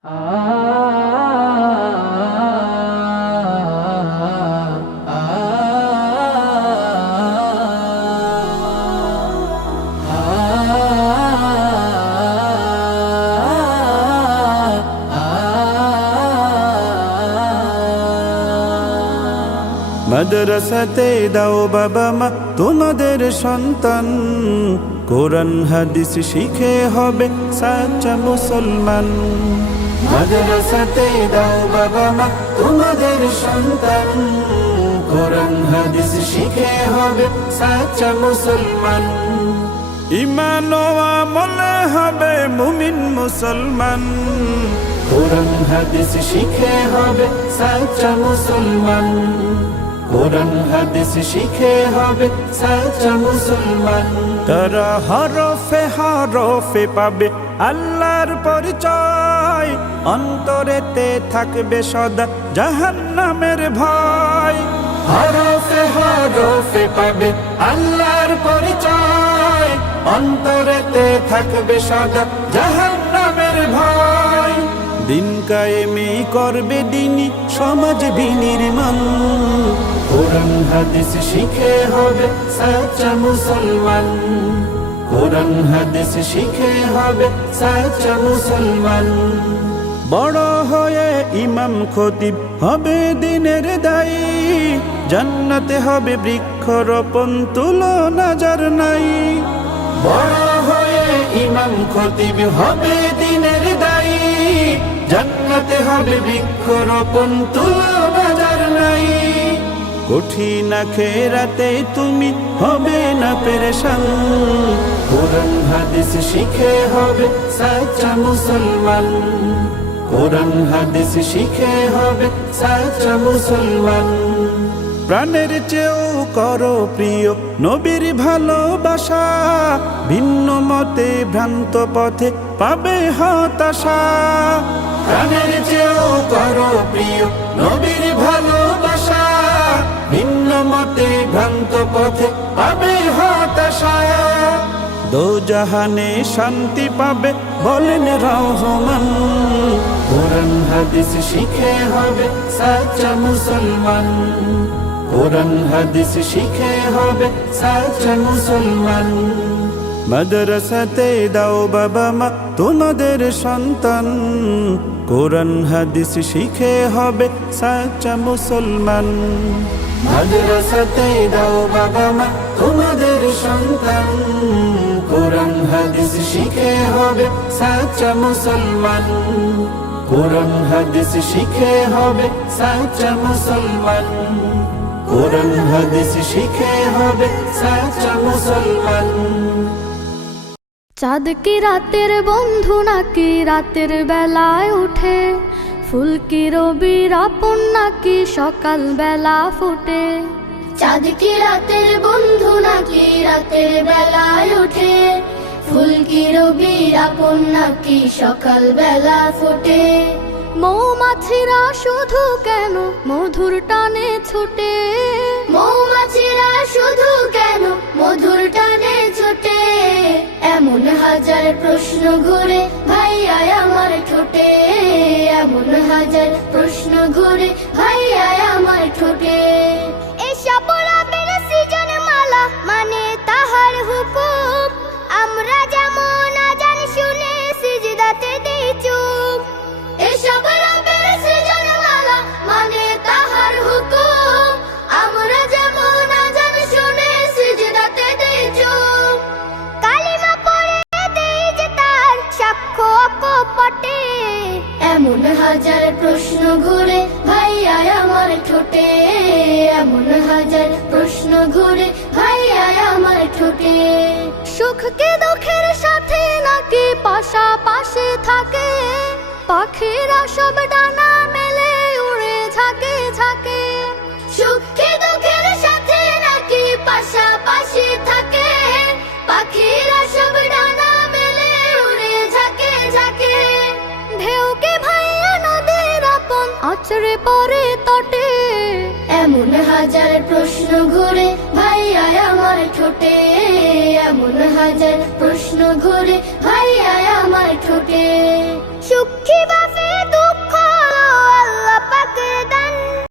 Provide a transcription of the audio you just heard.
মাদ্রাসাতে দাও বাবা মা তোমাদের সন্তান, কোরআন হাদিস শিখে হবে সাচ্চা মুসলমান। মাদ্রাসাতে দাও বাবা মা তোমাদের সন্তান, কোরআন হাদিস শিখে হবে সাচ্চা মুসলমান। ঈমান ও আমলে হবে মুমিন মুসলমান, কোরআন হাদিস শিখে হবে সাচ্চা মুসলমান। কোরআন হাদিস শিখে হবে সাচ্চা মুসলমান। তারা হরফে হরফে পাবে আল্লাহর পরিচয়, অন্তরেতে থাকবে সদা জাহান্নামের ভয়। হরফে হরফে পাবে আল্লাহর পরিচয়, অন্তরেতে থাকবে সদা জাহান্নামের ভয়। দিন কায়েমি করবে দিনী সমাজ বিনির্মাণ, কোরআন হাদিস শিখে হবে সাচ্চা মুসলমান। কোরআন হাদিস শিখে হবে সাচ্চা মুসলমান। বড় হয়ে ইমাম খতিব হবে দিনের দায়ী, জান্নাতে হবে বৃক্ষরোপণ তুলনা যার নাই। বড় হয়ে ইমাম খতিব হবে দিনের দায়ী, জান্নাতে হবে বৃক্ষরোপণ তুলনা যার নাই। কঠিন আখিরাতে তুমি হবে না পেরেশান, কোরআন হাদিস শিখে হবে সাচ্চা মুসলমান। কোরআন হাদিস শিখে হবে সাচ্চা মুসলমান। প্রাণের চেয়েও করো প্রিয় নবীর ভালোবাসা, ভিন্ন মতে ভ্রান্ত পথে পাবে হতাশা। প্রাণের চেয়েও করো প্রিয় নবীর ভালোবাসা, ভিন্ন মতে ভ্রান্ত পথে পাবে হতাশা। দোজাহানে শান্তি পাবে বলেন রহমান, কোরআন হাদিস শিখে হবে সাচ্চা মুসলমান। কোরআন হাদিস শিখে হবে সাচ্চা মুসলমান। মাদ্রাসাতে দাও বাবা মা তোমাদের সন্তান, কোরআন হাদিস শিখে হবে সাচ্চা মুসলমান। মাদ্রাসাতে দাও বাবা মা তোমাদের সন্তান, কোরআন হাদিস শিখে হবে সাচ্চা মুসলমান। কোরআন হাদিস শিখে হবে সাচ্চা মুসলমান। কোরআন হাদিস শিখে হবে সাচ্চা মুসলমান। চাঁদ কি রাতের বন্ধু নাকি রাতের বেলায় উঠে, ফুল কি রবির আপন নাকি সকাল বেলা ফুটে। চাঁদ কি রাতের বন্ধু নাকি রাতের বেলায় উঠে, ফুল কি রবির আপন নাকি সকাল বেলা ফোটে। মৌমাছিরা শুধু কেন মধুর টানে ছুটে, মৌমাছিরা শুধু কেন মধুর টানে ছুটে। এমন হাজার প্রশ্ন ঘুরে ভাইয়া আমার ঠোঁটে, এমন হাজার প্রশ্ন ঘুরে ভাইয়া আমার ঠোঁটে। এসব রবের সৃজন মালা মানে তাহার হুকুম, আমরা যেমন আজান শুনে সিজদাতে দেই চুপ। এসব রবের সৃজন মালা মানে তাহার হুকুম, আমরা যেমন আজান শুনে সিজদাতে দেই চুপ। কালিমা পড়ে দেই যে তার সাক্ষ্য অকপটে, এমন হাজার প্রশ্ন ঘুরে ভাইয়া আমার ঠোঁটে, এমন হাজার প্রশ্ন ঘুরে ভাইয়া আমার ঠোঁটে। সুখ কি দুঃখের সাথে নাকি পাশাপাশি থাকে, পাখিরা সব ডানা মেলে উড়ে ঝাঁকে ঝাঁকে। সুখ কি দুঃখের সাথে নাকি পাশাপাশি থাকে, পাখিরা সব ডানা মেলে উড়ে ঝাঁকে ঝাঁকে। ঢেউ কি ভাইয়া নদীর আপন আছড়ে পড়ে তটে, এমন হাজার প্রশ্ন ঘুরে ভাইয়া আমার ঠোঁটে, এমন হাজার প্রশ্ন ঘুরে ভাইয়া আমার ঠোঁটে।